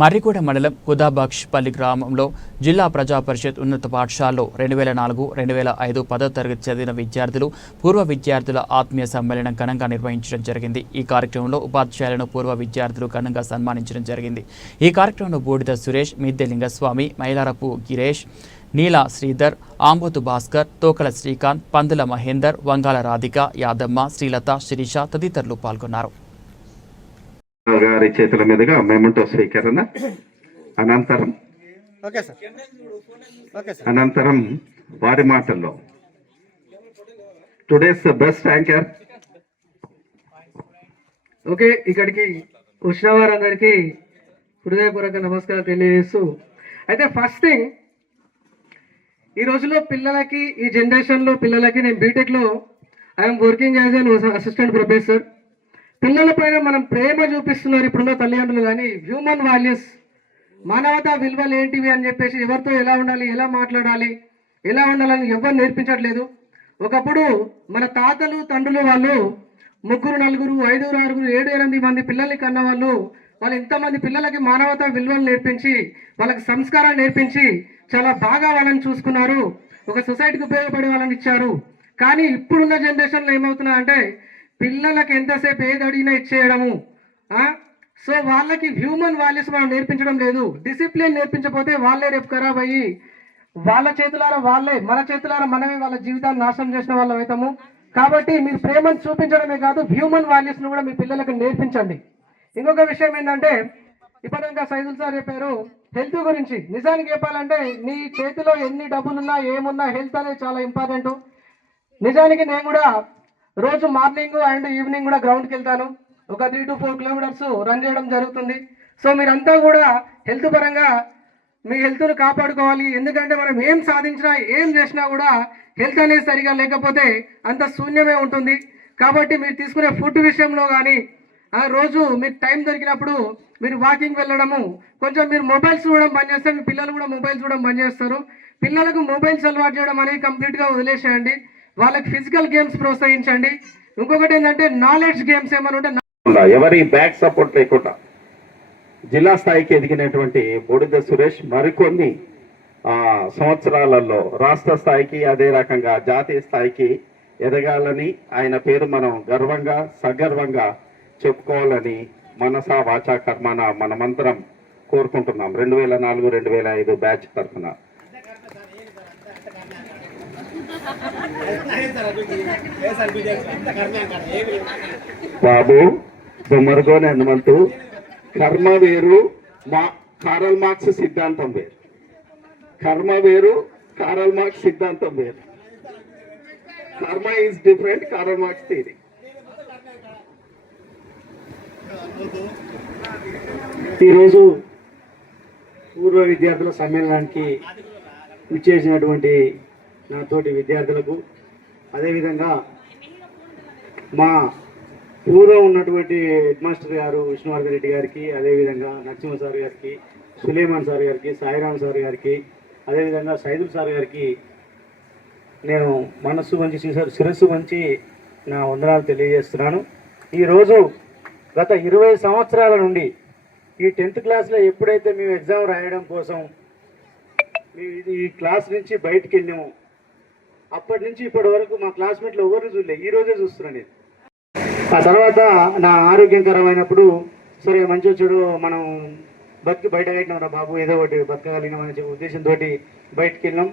మర్రిగూడ మండలం కుదాబాక్షపల్లి గ్రామంలో జిల్లా ప్రజా పరిషత్ ఉన్నత పాఠశాలలో 2004-2005 10వ తరగతి చదివిన విద్యార్థులు పూర్వ విద్యార్థుల ఆత్మీయ సమ్మేళనం ఘనంగా నిర్వహించడం జరిగింది. ఈ కార్యక్రమంలో ఉపాధ్యాయులను పూర్వ విద్యార్థులు ఘనంగా సన్మానించడం జరిగింది. ఈ కార్యక్రమంలో బూడిద సురేష్, మిద్దె లింగస్వామి, మైలారపు గిరీష్, నీలా శ్రీధర్, ఆంబోతు భాస్కర్, తోకల శ్రీకాంత్, పందుల మహేందర్, వంగాల రాధిక, యాదమ్మ, శ్రీలత, శిరీష తదితరులు పాల్గొన్నారు. గారి చేతుల మీదుగా మెమెంటో స్వీకరణ అనంతరం వారి మాటల్లో టుడేస్ బెస్ట్ యాంకర్. ఓకే, ఇక్కడికి వచ్చిన వారందరికీ హృదయపూర్వక నమస్కారం తెలియజేస్తూ, అయితే ఫస్ట్ థింగ్ ఈ రోజులో పిల్లలకి, ఈ జనరేషన్లో పిల్లలకి, నేను బీటెక్లో I'm working as an assistant professor. పిల్లల పైన మనం ప్రేమ చూపిస్తున్నారు ఇప్పుడున్న తల్లిదండ్రులు, కానీ హ్యూమన్ వాల్యూస్, మానవతా విలువలు ఏంటివి అని చెప్పేసి ఎవరితో ఎలా ఉండాలి, ఎలా మాట్లాడాలి, ఎలా ఉండాలని ఎవరు నేర్పించట్లేదు. ఒకప్పుడు మన తాతలు తండ్రులు వాళ్ళు 3, 4, 5, 6, 7, 8 మంది పిల్లల్ని కన్న వాళ్ళు ఇంతమంది పిల్లలకి మానవతా విలువలు నేర్పించి, వాళ్ళకి సంస్కారాలు నేర్పించి చాలా బాగా వాళ్ళని చూసుకున్నారు, ఒక సొసైటీకి ఉపయోగపడే వాళ్ళని ఇచ్చారు. కానీ ఇప్పుడున్న జనరేషన్లో ఏమవుతున్నా అంటే పిల్లలకి ఎంతసేపు ఏది అడిగినా ఇచ్చేయడము. సో వాళ్ళకి హ్యూమన్ వాల్యూస్ మనం నేర్పించడం లేదు. డిసిప్లిన్ నేర్పించకపోతే వాళ్ళే రేపు ఖరాబ్ అయ్యి వాళ్ళ చేతులారా వాళ్ళే, మన చేతులారా మనమే వాళ్ళ జీవితాన్ని నాశనం చేసిన వాళ్ళం అవుతాము. కాబట్టి మీరు ప్రేమను చూపించడమే కాదు, హ్యూమన్ వాల్యూస్ను కూడా మీ పిల్లలకు నేర్పించండి. ఇంకొక విషయం ఏంటంటే, ఇప్పటిదాకా సైదుల్ సార్ చెప్పారు హెల్త్ గురించి. నిజానికి చెప్పాలంటే నీ చేతిలో ఎన్ని డబ్బులున్నా ఏమున్నా హెల్త్ అనేది చాలా ఇంపార్టెంట్. నిజానికి నేను కూడా రోజు మార్నింగ్ అండ్ ఈవినింగ్ కూడా గ్రౌండ్కి వెళ్తాను. ఒక 3 to 4 కిలోమీటర్స్ రన్ చేయడం జరుగుతుంది. సో మీరంతా కూడా హెల్త్ పరంగా మీ హెల్త్ను కాపాడుకోవాలి. ఎందుకంటే మనం ఏం సాధించినా ఏం చేసినా కూడా హెల్త్ అనేది సరిగా లేకపోతే అంత శూన్యమే ఉంటుంది. కాబట్టి మీరు తీసుకునే ఫుడ్ విషయంలో కానీ, రోజు మీకు టైం దొరికినప్పుడు మీరు వాకింగ్ వెళ్ళడము, కొంచెం మీరు మొబైల్స్ చూడడం బంద్ చేస్తే మీ పిల్లలు కూడా మొబైల్స్ చూడడం బంద్ చేస్తారు. పిల్లలకు మొబైల్స్ అలవాటు చేయడం అనేది కంప్లీట్గా వదిలేసేయండి. వాళ్ళకి ఫిజికల్ గేమ్స్ ప్రోత్సహించండి. ఇంకొకటి ఏంటంటే నాలెడ్జ్ గేమ్స్ ఏమైనా ఉంటే, ఎవరి బ్యాక్ సపోర్ట్ లేకుండా జిల్లా స్థాయికి ఎదిగినటువంటి బూడిద సురేష్ మరికొన్ని సంవత్సరాలలో రాష్ట్ర స్థాయికి, అదే రకంగా జాతీయ స్థాయికి ఎదగాలని, ఆయన పేరు మనం గర్వంగా సగర్వంగా చెప్పుకోవాలని మనసా వాచా కర్మన మనమంతరం కోరుకుంటున్నాం. 2004-2005 బ్యాచ్ తరఫున బాబు బొమ్మరుగోని హనుమంతు, కర్మ వేరు, కారల్ మార్క్స్ సిద్ధాంతం వేరు. కర్మ వేరు, కారల్ మార్క్స్ సిద్ధాంతం వేరు. కర్మ is different, Karl marks theory. ఈరోజు పూర్వ విద్యార్థుల సమ్మేళనానికి విచ్చేసినటువంటి నా తోటి విద్యార్థులకు, అదేవిధంగా మా పూర్వం ఉన్నటువంటి హెడ్ మాస్టర్ గారు విష్ణువర్ధన్ రెడ్డి గారికి, అదేవిధంగా నరసింహ సార్ గారికి, సులేమాన్ సార్ గారికి, సాయిరామ్ సార్ గారికి, అదేవిధంగా సైదుల్ సార్ గారికి నేను మనస్సు వంచి శిరస్సు వంచి నా వందనాలు తెలియజేస్తున్నాను. ఈరోజు గత 20 సంవత్సరాల నుండి ఈ 10th క్లాస్లో ఎప్పుడైతే మేము ఎగ్జామ్ రాయడం కోసం ఈ క్లాస్ నుంచి బయటికి వెళ్ళాము, అప్పటి నుంచి ఇప్పటి వరకు మా క్లాస్మేట్లు ఎవరిని చూడలే, ఈ రోజే చూస్తున్నాను నేను. ఆ తర్వాత నా ఆరోగ్యకరమైనప్పుడు సరే మంచి చెడు మనం బతికి బయట కట్టినాం రా బాబు, ఏదో ఒకటి బతకగలిగినామనే ఉద్దేశంతో బయటికి వెళ్ళాం.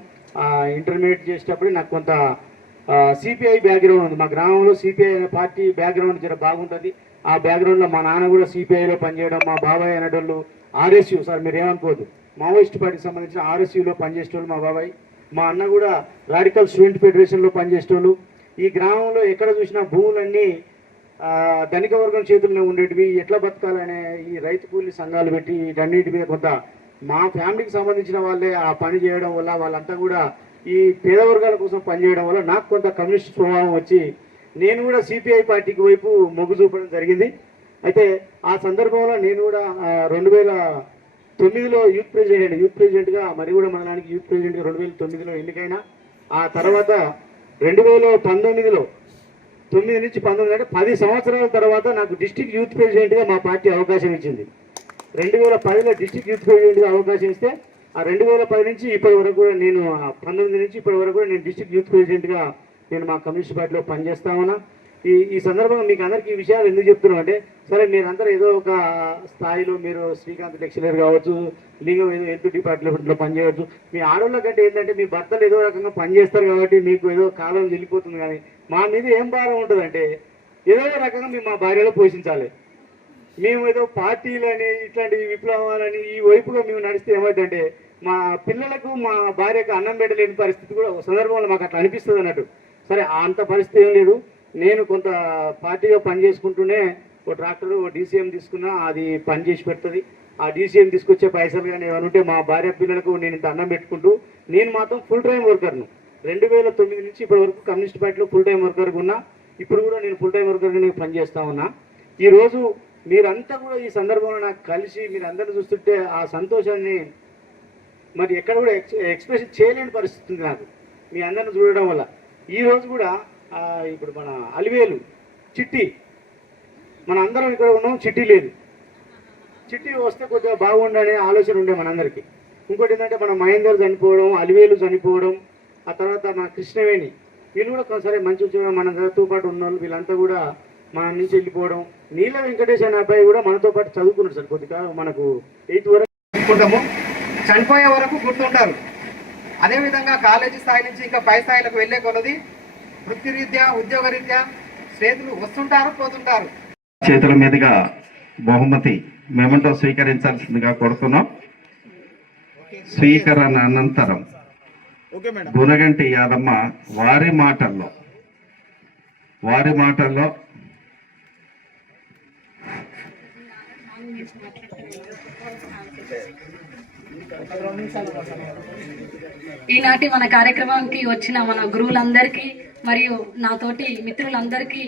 ఇంటర్మీడియట్ చేసేటప్పుడు నాకు కొంత సిపిఐ బ్యాక్గ్రౌండ్ ఉంది. మా గ్రామంలో సిపిఐ అనే పార్టీ బ్యాక్గ్రౌండ్ జర బాగుంటుంది. ఆ బ్యాక్గ్రౌండ్లో మా నాన్న కూడా సిపిఐలో పనిచేయడం, మా బాబాయ్ అనేటోళ్ళు ఆర్ఎస్యు, సార్ మీరు ఏమనుకోవద్దు, మావోయిస్ట్ పార్టీకి సంబంధించిన ఆర్ఎస్యులో పనిచేసేవాళ్ళు మా బాబాయ్. మా అన్న కూడా రాడికల్ స్టూడెంట్ ఫెడరేషన్లో పనిచేసేవాళ్ళు. ఈ గ్రామంలో ఎక్కడ చూసినా భూములన్నీ ధనిక వర్గం చేతుల్లో ఉండేటివి. ఎట్లా బతకాలనే ఈ రైతు కూలీ సంఘాలు పెట్టి వీటన్నిటి మీద కొంత మా ఫ్యామిలీకి సంబంధించిన వాళ్ళే ఆ పని చేయడం వల్ల, వాళ్ళంతా కూడా ఈ పేద వర్గాల కోసం పనిచేయడం వల్ల నాకు కొంత కమ్యూనిస్ట్ స్వభావం వచ్చి నేను కూడా సిపిఐ పార్టీకి వైపు మొగ్గు చూపడం జరిగింది. అయితే ఆ సందర్భంలో నేను కూడా 2009లో యూత్ ప్రెసిడెంట్గా మరిగూడ మండలానికి యూత్ ప్రెసిడెంట్గా 2009లో ఎన్నికైనా. ఆ తర్వాత 2019లో 9 నుంచి 19 అంటే 10 సంవత్సరాల తర్వాత నాకు డిస్ట్రిక్ట్ యూత్ ప్రెసిడెంట్గా మా పార్టీ అవకాశం ఇచ్చింది. 2010లో డిస్ట్రిక్ట్ యూత్ ప్రెసిడెంట్గా అవకాశం ఇస్తే ఆ 2010 నుంచి ఇప్పటి వరకు కూడా నేను 19 నుంచి ఇప్పటి వరకు కూడా నేను డిస్ట్రిక్ట్ యూత్ ప్రెసిడెంట్గా నేను మా కమ్యూనిస్ట్ పార్టీలో పనిచేస్తా ఉన్నా. ఈ సందర్భంగా మీకు అందరికీ ఈ విషయాలు ఎందుకు చెప్తున్నాం అంటే, సరే మీరందరూ ఏదో ఒక స్థాయిలో మీరు శ్రీకాంత్ లెక్చరర్ కావచ్చు, లింగం ఏదో హెల్త్ డిపార్ట్మెంట్లో పనిచేయవచ్చు. మీ ఆడవాళ్ళ కంటే ఏంటంటే మీ భర్తలు ఏదో రకంగా పనిచేస్తారు కాబట్టి మీకు ఏదో కాలం వెళ్ళిపోతుంది. కానీ మా మీద ఏం భారం ఉంటుందంటే ఏదో రకంగా మేము మా భార్యలో పోషించాలి. మేము ఏదో పార్టీలని ఇట్లాంటి విప్లవాలని ఈ వైపుగా మేము నడిస్తే ఏమవుతుందంటే మా పిల్లలకు మా భార్యకు అన్నం పెట్టలేని పరిస్థితి కూడా ఒక సందర్భంలో మాకు అట్లా అనిపిస్తుంది అన్నట్టు. సరే అంత పరిస్థితి ఏం లేదు. నేను కొంత పార్టీగా పని చేసుకుంటూనే ఓ ట్రాక్టర్ ఓ డీసీఎం తీసుకున్నా, అది పని చేసి పెడుతుంది. ఆ డీసీఎం తీసుకొచ్చే పైసలు కానీ ఏమైనా ఉంటే మా భార్య పిల్లలకు నేను ఇంత అన్నం పెట్టుకుంటూ నేను మాత్రం ఫుల్ టైం వర్కర్ను. 2009 నుంచి ఇప్పటి వరకు కమ్యూనిస్ట్ పార్టీలో ఫుల్ టైం వర్కర్గా ఉన్నా. ఇప్పుడు కూడా నేను ఫుల్ టైం వర్కర్గా నేను పనిచేస్తా ఉన్నా. ఈరోజు మీరంతా కూడా ఈ సందర్భంలో నాకు కలిసి మీరందరూ చూస్తుంటే ఆ సంతోషాన్ని మరి ఎక్కడ కూడా ఎక్స్ప్రెషన్ చేయలేని పరిస్థితి ఉంది నాకు మీ అందరిని చూడడం వల్ల. ఈరోజు కూడా ఇప్పుడు మన అలివేలు చిట్టి మన అందరం ఇక్కడ ఉన్నాం, చిట్టి లేదు. చిట్టి వస్తే కొద్దిగా బాగుండనే ఆలోచన ఉండే మనందరికీ. ఇంకోటి ఏంటంటే మన మహేందర్ చనిపోవడం, అలివేలు చనిపోవడం, ఆ తర్వాత మన కృష్ణవేణి వీళ్ళు కూడా సరే మంచి ఉద్యోగం మనతో పాటు ఉన్న వాళ్ళు వీళ్ళంతా కూడా మన నుంచి వెళ్ళిపోవడం. నీల వెంకటేష్ అనే అబ్బాయి కూడా మనతో పాటు చదువుకున్నాడు సార్. కొద్దిగా మనకు 8th వరకు అనుకుంటాము, చనిపోయే వరకు గుర్తుంటారు. అదేవిధంగా కాలేజీ స్థాయి నుంచి ఇంకా పై స్థాయిలకు వెళ్ళే కొలది వృత్తిరీత్యా ఉద్యోగరీత్యా స్నేహితులు వస్తుంటారు, పోతుంటారు. చేతుల మీదుగా బహుమతి మెమంటో స్వీకరించాల్సిందిగా కోరుతున్నాం. స్వీకరణ అనంతరం గునగంటి యాదమ్మ వారి మాటల్లో ఈనాటి మన కార్యక్రమానికి వచ్చిన మన గురువులందరికీ మరియు నాతోటి మిత్రులందరికీ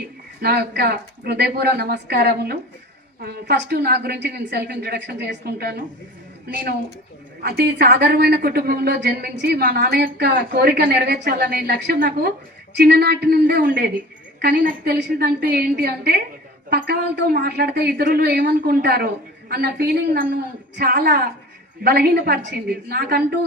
నా యొక్క హృదయపూర్వక నమస్కారములు. ఫస్ట్ నా గురించి నేను సెల్ఫ్ ఇంట్రడక్షన్ చేసుకుంటాను. నేను అతి సాధారణమైన కుటుంబంలో జన్మించి మా నాన్న యొక్క కోరిక నెరవేర్చాలనే లక్ష్యం నాకు చిన్ననాటి నుండే ఉండేది. కానీ నాకు తెలిసిందంటే ఏంటి అంటే పక్క వాళ్ళతో మాట్లాడితే ఇతరులు ఏమనుకుంటారో అన్న ఫీలింగ్ నన్ను చాలా బలహీనపరిచింది. నాకంటూ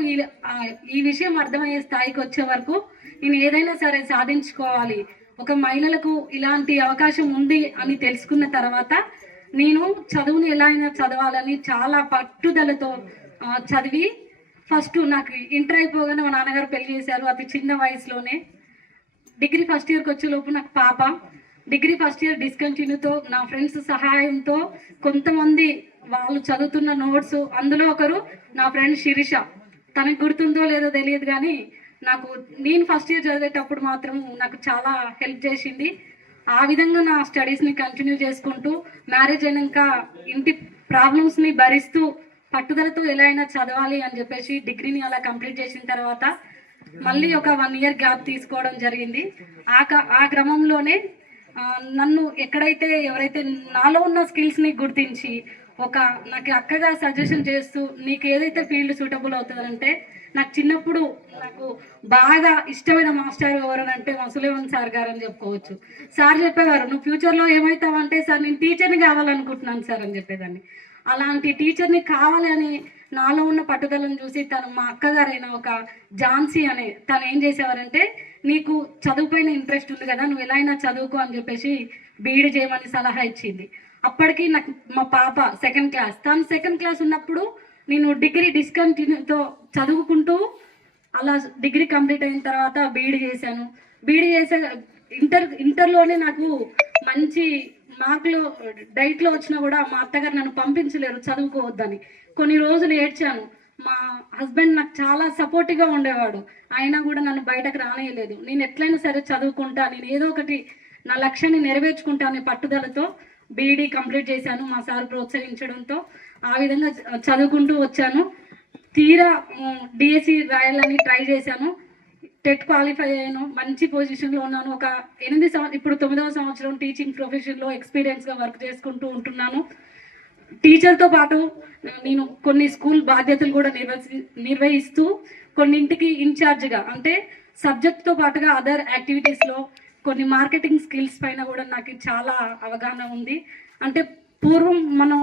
ఈ విషయం అర్థమయ్యే స్థాయికి వచ్చే వరకు నేను ఏదైనా సరే సాధించుకోవాలి, ఒక మహిళలకు ఇలాంటి అవకాశం ఉంది అని తెలుసుకున్న తర్వాత నేను చదువుని ఎలా అయినా చదవాలని చాలా పట్టుదలతో చదివి ఫస్ట్ నాకు ఇంటర్ అయిపోగానే మా నాన్నగారు పెళ్లి చేశారు. అతి చిన్న వయసులోనే డిగ్రీ ఫస్ట్ ఇయర్కి వచ్చే లోపు నాకు పాప. డిగ్రీ ఫస్ట్ ఇయర్ డిస్కంటిన్యూతో నా ఫ్రెండ్స్ సహాయంతో కొంతమంది వాళ్ళు చదువుతున్న నోట్స్, అందులో ఒకరు నా ఫ్రెండ్ శిరీష, తనకు గుర్తుందో లేదో తెలియదు కానీ నేను ఫస్ట్ ఇయర్ చదివేటప్పుడు మాత్రం నాకు చాలా హెల్ప్ చేసింది. ఆ విధంగా నా స్టడీస్ని కంటిన్యూ చేసుకుంటూ మ్యారేజ్ అయినాక ఇంటి ప్రాబ్లమ్స్ని భరిస్తూ పట్టుదలతో ఎలా అయినా చదవాలి అని చెప్పేసి డిగ్రీని అలా కంప్లీట్ చేసిన తర్వాత మళ్ళీ ఒక 1 ఇయర్ గ్యాప్ తీసుకోవడం జరిగింది. ఆ క్రమంలోనే నన్ను ఎవరైతే నాలో ఉన్న స్కిల్స్ని గుర్తించి నాకు అక్కగా సజెషన్ చేస్తూ నీకు ఏదైతే ఫీల్డ్ సూటబుల్ అవుతుందంటే నాకు చిన్నప్పుడు నాకు బాగా ఇష్టమైన మాస్టర్ ఎవరనంటే సులేమన్ సార్ గారు అని చెప్పుకోవచ్చు. సార్ చెప్పేవారు, నువ్వు ఫ్యూచర్లో ఏమవుతావంటే సార్ నేను టీచర్ని కావాలనుకుంటున్నాను సార్ అని చెప్పేదాన్ని. అలాంటి టీచర్ని కావాలి అని నాలో ఉన్న పట్టుదలను చూసి మా అక్కగారైన ఒక ఝాన్సీ అనే తను ఏం చేసేవారంటే నీకు చదువుపైన ఇంట్రెస్ట్ ఉంది కదా, నువ్వు ఎలా అయినా చదువుకో అని చెప్పేసి బీఈడీ చేయమని సలహా ఇచ్చింది. అప్పటికి నాకు మా పాప 2nd క్లాస్, తను 2nd క్లాస్ ఉన్నప్పుడు నేను డిగ్రీ డిస్కంటిన్యూతో చదువుకుంటూ అలా డిగ్రీ కంప్లీట్ అయిన తర్వాత బీఈడీ చేశాను. బీఈడీ చేసే ఇంటర్లోనే నాకు మంచి మార్కులు డైట్లో వచ్చినా కూడా మా అత్తగారు నన్ను పంపించలేరు చదువుకోవద్దని. కొన్ని రోజులు ఏడ్చాను. మా హస్బెండ్ నాకు చాలా సపోర్టివ్గా ఉండేవాడు, అయినా కూడా నన్ను బయటకు రానేయలేదు. నేను ఎట్లయినా సరే చదువుకుంటా, నేను ఏదో ఒకటి నా లక్ష్యాన్ని నెరవేర్చుకుంటా అనే పట్టుదలతో బీఈడీ కంప్లీట్ చేశాను మా సార్ ప్రోత్సహించడంతో. ఆ విధంగా చదువుకుంటూ వచ్చాను. తీరా డిఎస్సి రాయాలని ట్రై చేశాను. టెట్ క్వాలిఫై అయ్యాను, మంచి పొజిషన్లో ఉన్నాను. ఒక 8 సంవత్సరం, ఇప్పుడు 9వ సంవత్సరం టీచింగ్ ప్రొఫెషన్లో ఎక్స్పీరియన్స్గా వర్క్ చేసుకుంటూ ఉంటున్నాను. టీచర్తో పాటు నేను కొన్ని స్కూల్ బాధ్యతలు కూడా నిర్వహిస్తూ కొన్నింటికి ఇన్ఛార్జ్గా, అంటే సబ్జెక్ట్తో పాటుగా అదర్ యాక్టివిటీస్లో కొన్ని మార్కెటింగ్ స్కిల్స్ పైన కూడా నాకు చాలా అవగాహన ఉంది. అంటే పూర్వం మనం